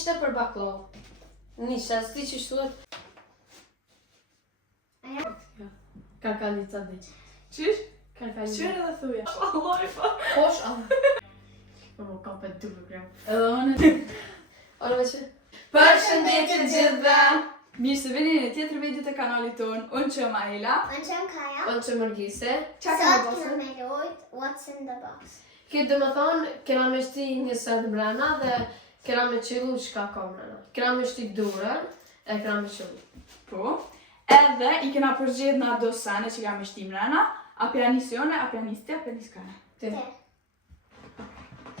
nishte për baklov. Nishte, sti që shtuat. Karkalica dhe. Qysh? Karkalica. Qyre dhe thuja? Allah i fa. Posh, Po ka për 2 gram. Edhe unë. Ora veqe. Përshëndetje gjithëve! Mirë se vini në tjetër video të kanalit tonë. Unë që jam Ahila. Unë që jam Kaja. Unë që mërgjise. Qa ka Sot në kena bosën? me lojt What's in the box. Këtë dhe më thonë, kena me shti një sët brana dhe kena me qëllu shka ka brana. Kena me shti durën e kena me qëllu. Po. Edhe i kena përgjedh në do sene që ka me shtim rana. A pianisione, a pianisti, a pianiskane. Ti.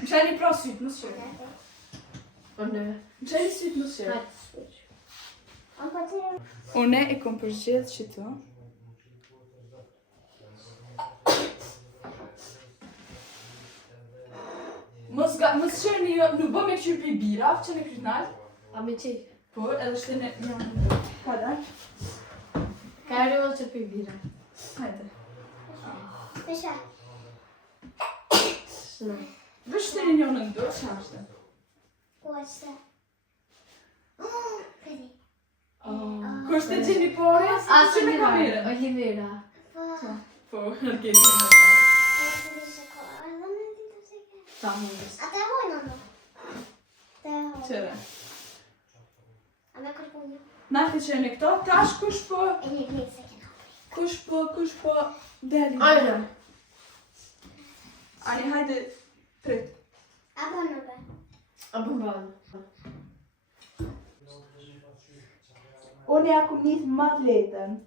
Më shani pra sytë, më shqyrë. Unë. Më shani sytë, më shqyrë. Hajtë shqyrë. Unë po të Une i kom përgjedh që të. Mos shërni jo, nuk bëm e këshur për bira, që në kryt nalë. A me qik? Po, edhe shte në një ka da? Ka e rëvën që për bira. Hajde. Pesha. Në. Vështë të një në ndo, që ashtë? Po është. Pedi. Kështë të gjeni pore? A që me kamerën? Olivera. Po. Po, nërkejtë në ta mundës. A te hojnë në? Te hojnë. Qëre. A me kërpunju? Na të që në këto, tash kush po, E një gjithë se kena. kush po, deli. Ajna. Ani, hajde, prit. A bo në be? A bëmbanë. Unë ja kum njith më të letën.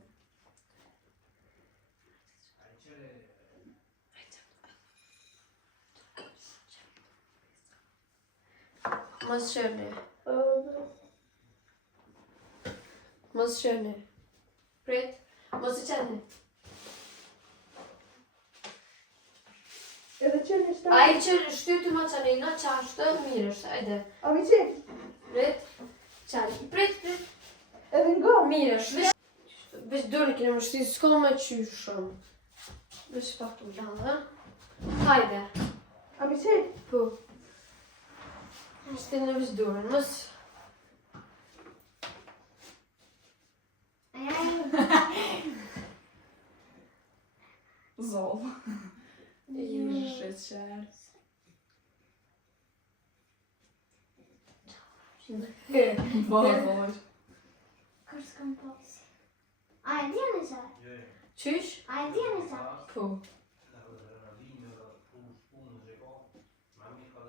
Mos shërni. Mos shërni. Prit. Mos i qeni. Edhe që në A i që shtyty ma qanina, që ashtë, mirë është, ajde. A mi qek? Prit. Qani. Prit. Edhe nga? Mirë është. Vesh dërë kene më shtytë, s'ko me qyrë shumë. Vesh pak të mjallë, hajde. A mi qek? Po. Shtë në vesh dërën, mos... Zoll. Shqet qërë. Bërë. Kërë s'kam posi. A e djenë e qarë? Qysh? A e djenë e qarë? Po.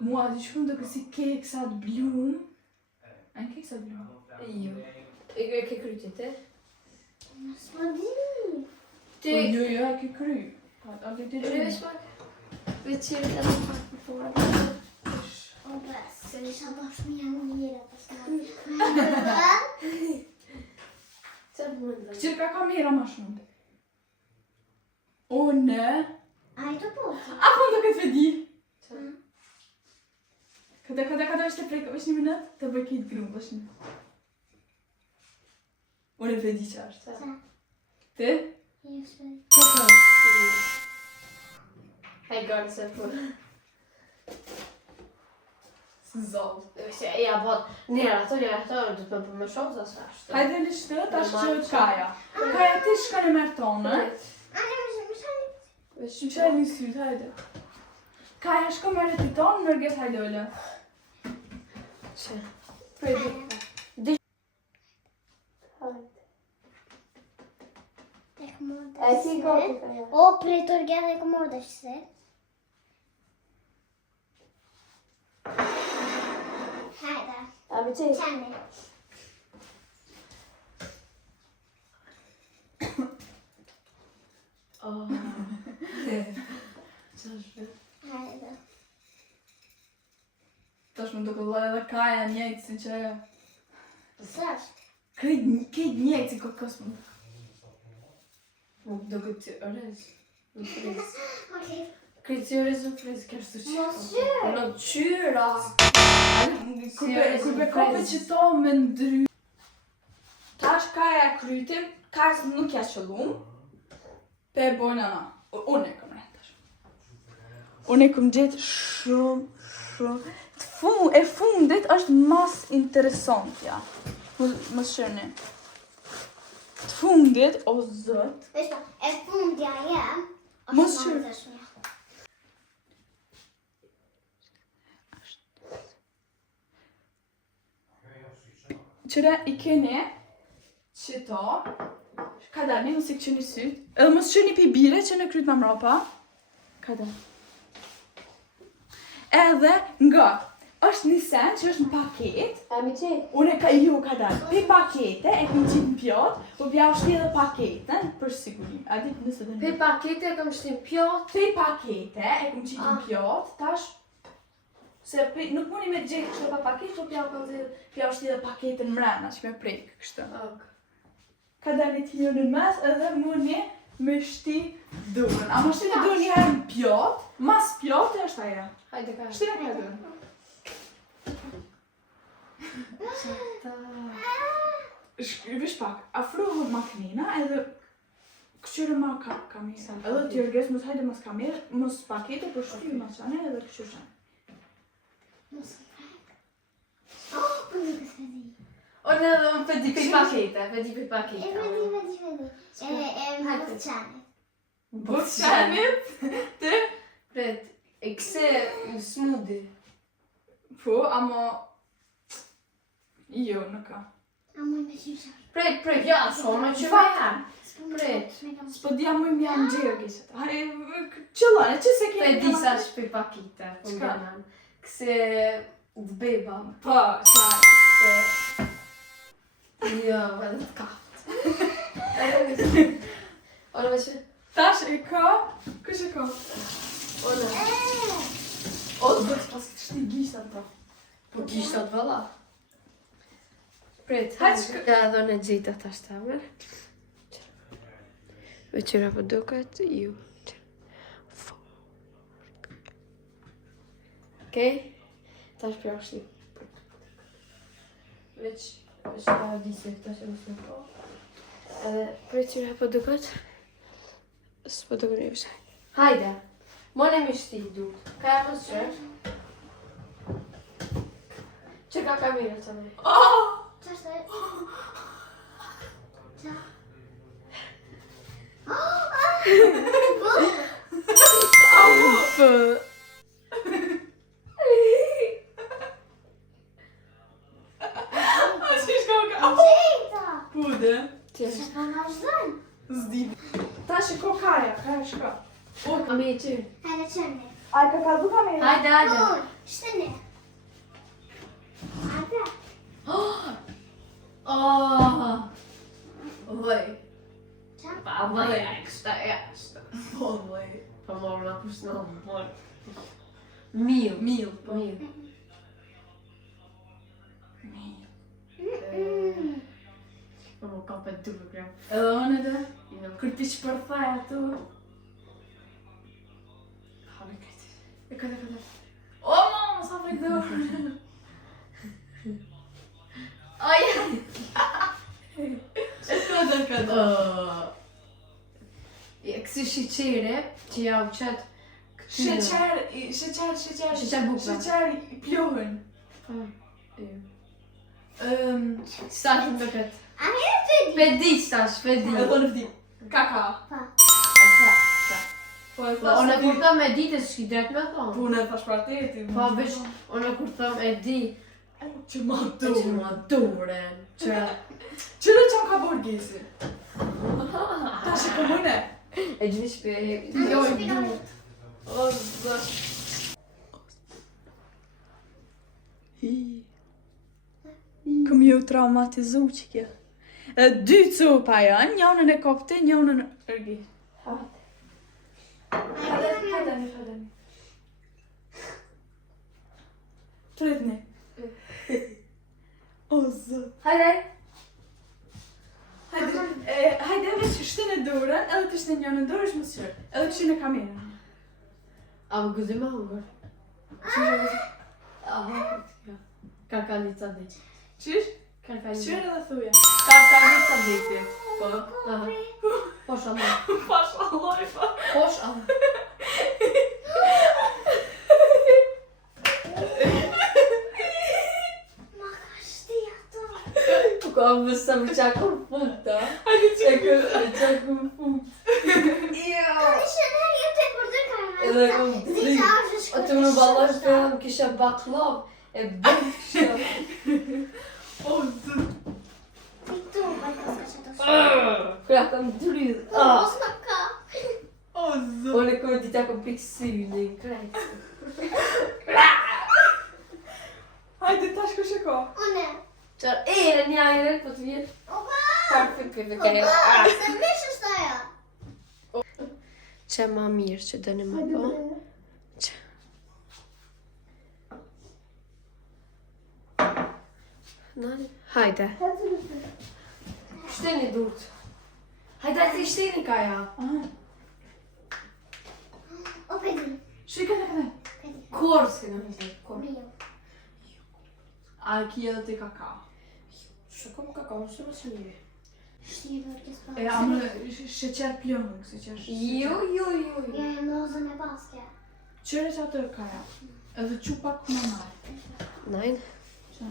Mua të shkëm të kësi keksat blum. A në keksat blum? Jo. E ke krytit, e? S'po di. Ti... Jo, e ke kry. A të të Rëvesh pak? Veç qërë të në pak për fora. O bes, se isha bashkë mija në njëra pas në. Qa të mundë? Qërë ka kamera ma shumë. O, ne? A e të posi? A po të këtë vedi? Qa? Kada është të prejka, është një minut? Të bëj këtë grumë, është një. Unë e vedi që është. Qa? Ti? Jo shpej. Koko. Hej, gërë se për. Zoll. Ja, po, njëra ato, du të më për më shumë, sa ashtë. Hajde në shtë, ta shqë Kaja. Kaja, ti shka në mërë tonë, A e më shani? Që që e një sytë, hajde. Kaja, shko mërë të tonë, mërgjet hajde olle. Që? Prejdi. Tek mordë E si goti ka ja. O, prej të rgjerë e ku mordë është se. Hajde. A me qëjë? Qani. Oh. Qa është? Hajde. Tash më do këtë edhe Kaja njëjtë, si që e... Së është? Kejt njëjtë, si këtë kësë më. Më do këtë orez. Në friz. Okej. Këtë si orez në friz, kërë së qyrë. Mos qyrë. Në qyra. Kërbe kope që to me ndry. Tash Kaja e krytim, Kaja nuk ja qëllum. Pe bojnë ana. Unë e këm rejnë tash. Unë e këm gjithë shumë të e fundit është mas interesantja. Më shërni. Të fundit, o zët. Vesh pa, e fundja jem. Mos shër. Qëre i keni qëto, ka dalë, mos i këqeni syt, edhe mos qëni pi bire që në kryt më mrapa. Ka dalë. Edhe nga, është një sen që është në paket. A mi qenë? Unë ka ka dalë. Pi pakete, e këmë qitë në pjotë, po pja është edhe paketën, për sigurim. A ditë nëse dhe në... Pe pakete e kam shtim pjot. Pi pakete, e këmë qitë në pjotë, tash... Se nuk mundi me gjekë kështë pa paketë, po pja është edhe paketën mrena, që me prejkë kështë. Ka dalë t'i në mes, edhe mundi me shti durën. A më shti në durën një herë në pjotë, mas pjotë e është aja. Hajde ka. Shti në ka durën. Vish pak, afrohu makinina edhe këshyre ma kamerë. Edhe t'jërges, mos hajde mas kamerë, mos pakete, për shty mas qane edhe këshyre qane. Mos fajk. Oh, për nuk është vedi. O në dhe më pëdi pi pakete, pëdi pakete. Mos qanit. Mos qanit? Të? Pret, e këse smoothie. Po, ama... Jo, nuk ka. Amo i me qysha. Pret, ja, shona që me jam. Pret. S'po dhja mu i janë gjirë gjiset. Qëllane, që se kemi... Pe disa shpi pakete. Qka? Këse d'beba. Po, qaj. Jo, edhe t'kaftë. Ona me që? Tash e ka? Kësh e ka? Ona. O, dhe të pas këtë shti gjishtat ta. Po gjishtat vëlla. Pret, hajde. Ja, dhe në gjita ta shtamer. Veqira po duket, ju. Okej? Tash për është një. Veç ta disi këta që mësë në po. Edhe për qyra po duket. S'po duket një vëshaj. Hajde! Mone mi shti duke. Ka e mësë qërë? Që ka kamira të me? Qa shte? Qa? Fë! Pude. Që pa nga zhën? Zdi. Tash e ko kaja shka. O, a me e qërë? Hajde qënë. A ka kalbu kamera? Hajde. Shtëne. Hajde. Oj. Qa? Pa vaj ekstra. Po, vaj. Pa morë nga pusë në më. Mil. Mil, po. Mil. Po më ka për duke gram. Edhe unë edhe, kër ti që përthaj ato. Hale këtë. E këtë. O, mama, sa për dorë. Këtë. Kësi shqyqere që ja u qëtë Sheqer bukra. Sheqer i pjohën. Stash më të këtë. A mi e të di? Pedi stash, pedi. Edhe në vdi. Kaka. Pa. Po e Po, unë kur thëm e di të shki drejt me thonë. Po unë e thash për ateti. Po, bish, unë kur thëm e di. Që ma E që ma duren. Qëre që më ka borë gjesi? Ta shë komune? E gjithë shpe... Jo, i du. O, zë... Këm ju traumatizu që kje. Dy copa janë, njënën e kopte, njënën e rgi. Hajde. Tretni. O, zë. Hajde! Hajde veç shtin e dorën, edhe të shtin njënën dorë është më sërë. Edhe të shtin e kamerën. A më gëzim me hongër. Karkalica dhe. Qysh? Karkalica. Qyre edhe thuja. Karkalica dhe të. Po. Posh Allah. Pash Allah, pa. Posh Allah. më sa më qakon funta. E qakon fut. Ishte në herë jetë e për të karamel. Edhe kom dri. O të më ballash të më kisha baklov. E bëjshë. O, zë. I tu, pa të ska që të shumë. Kërja kam dri. Mos në ka. O, zë. Unë e kom dita kom pikësyni. Krejtë. Hajde, tash kush e ka? Une. Qar ere një ajre, po të vjetë. Opa! Parfë për Opa! Se mish është aja. Që ma mirë që dëni më po. Që. Nani? Hajde. Shteni durt. Hajde ti shteni kaja. O, pedi. Shika në këne. Pedi. Korë s'kena më të korë. Mio. A kia dhe ti kakao. Shë kom kakao, shë më së njëri. Shtive të spa. E amë sheqer plonë, se që është. Jo. Ja, jam lozën e paske. Qëre që atë kaja. Edhe qupa ku në marë. Nine. Qa?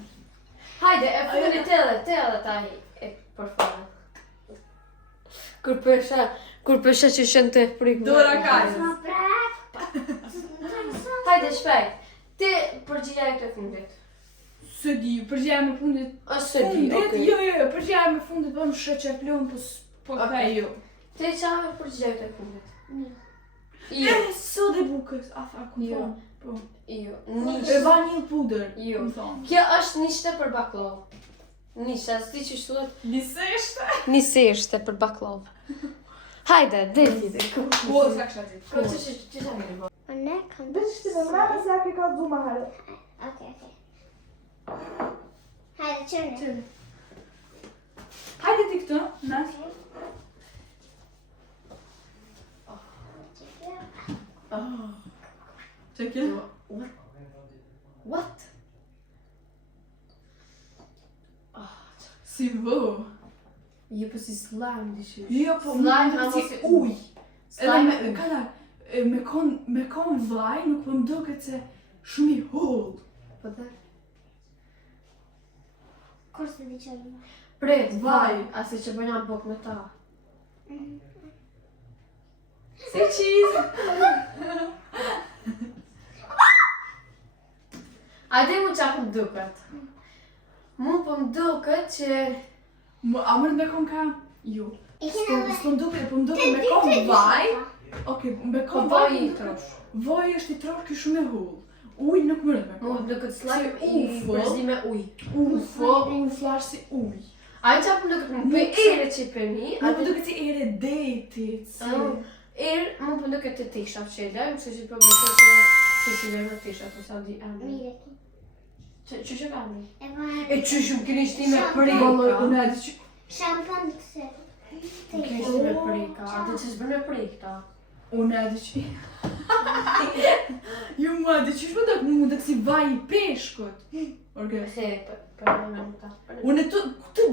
Hajde, e funi tele taj e përfone. Kur pesha që shën të frikë. Dora kaj. Sma prep. Hajde, shpejt. Ti përgjigja e këtë fundit. Se di, përgjja me fundit. O, së di, okej. Jo, përgjja me fundit po më sheqer plonë, po këta jo. Ti qa me përgjigja e këtë fundit? Mio. Jo. So dhe bukës, a ku Jo. thonë. Po. Jo. E Nish. vanil puder, Jo. më thonë. Kjo është nishte për baklov. Nishte, s'ti që shtuat? Niseshte? Niseshte për baklov. Hajde, deti. Po, s'ka kësha ti. Ko që shë mirë bo? Une kam Dhe që ti me mrama se a ke ka dhuma herë. Okej. Hajde, qërne. Hajde ti këtë, nas. Që kjo? What? Si vë. Jo, po si slime di që. Jo, po më Slime duket apo si si uj. Edhe Slime me, kada, me kon vaj, nuk po më duket se shumë i hull. Po dhe? Kur se di qërne. Pret, Vaj. Asi që bëjna bok me ta. Si cheese. Ajde mu qa po më duket. Mu po më duket që... A mërë me kon ka? Jo. I kena dhe... S'po më duket, po më duket me kon vaj. Okej, me Po kon vaj vaj. i trosh. Vaj është i trosh, kjo shumë e hull. Uj nuk mërë me Mu kon. duket slime Si i ufo. përzi me uj. Uflash si uj. Ajde qa po më duket më për ere që i për mi. Nuk më duket si ere detit. Si... Erë, mu po më duket të tisha që e lejmë, që që po më duket që si lejmë të tisha, të sa di emri. Mire ki. Që që ka emri? E vaj... E që shumë këni shti me Vallë, prika. unë e di që... Shampon këse. Këni shti me prika, atë që s'bër me prika. Unë e di që... Ju më e di që shmë më si vaj i peshkut. Orges. Se, për në minuta. Unë të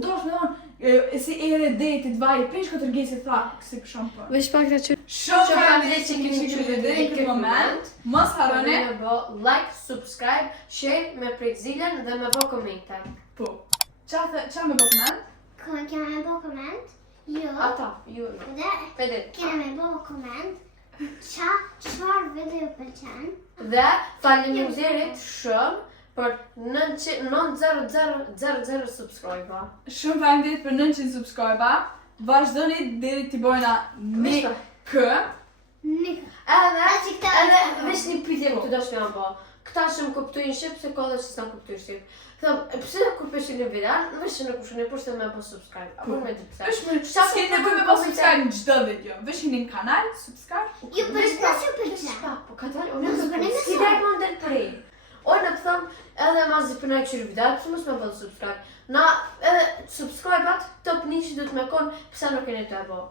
dosh me thonë, si ere detit vaj i peshkut, Orgesi tha, si për shampon. Vesh pak të që... Shumë Shumë kam dhe që keni qyre dhe në këtë moment. Mos harone. Me bo like, subscribe, share, me prek zilën dhe me bo komente. Po. Qa me bo koment? Kena me bo koment. Jo. Ata, ju. Dhe Pedet. kena me bo koment. Qfar video pëlqen. Dhe faleminderit shumë për 900 subscribe-a. Shumë faleminderit për 900 subscribe-a. Vazhdoni deri t'i bojna një kë. Nika. Edhe vesh një pyetje më të dash me apo. Këta shumë kuptojnë shqip se ka dhe që s'na kuptojnë shqip. Thëm, pëse kur peshin në video, vesh në kushën e pushtë me po subscribe. Apo me di pse. Është më s'ke nevojë me pas subscribe në çdo video. Veshini në kanal, subscribe. Ju pëlqen ju pëlqen. Po ka dalë, unë nuk e si daj më ndër prej. Unë të thëm, edhe mas zi përnaj qërë video, pëse mos me bëllë subscribe. Na, edhe subscribe-at, top një që du të me konë, pëse nuk e një të e bo.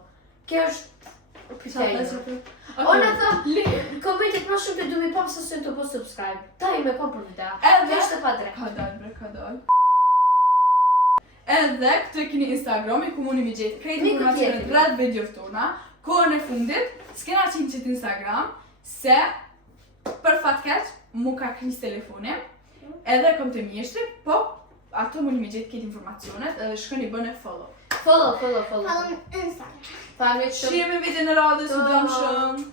Kjo është pytejnë. Unë të thëm, komentit më shumë të du mi pa pëse së të po subscribe. Ta i me konë për video. Kjo është të pa drejt. Ka dalë, bre, ka dalë. Edhe këtu e keni Instagrami ku mundi mi gjetë krejt Miku informacionet tjetri. rreth videove tona. Kohën e fundit, s'kena qenë qëtë Instagram, se për fatkeq mu ka kris telefoni, edhe kom të mjeshtri, po ato mundi me gjetë këtë informacionet edhe shkoni bëni follow. Follow. Follow Instagram. Falë me Shihemi video në radhës, u dëm shumë.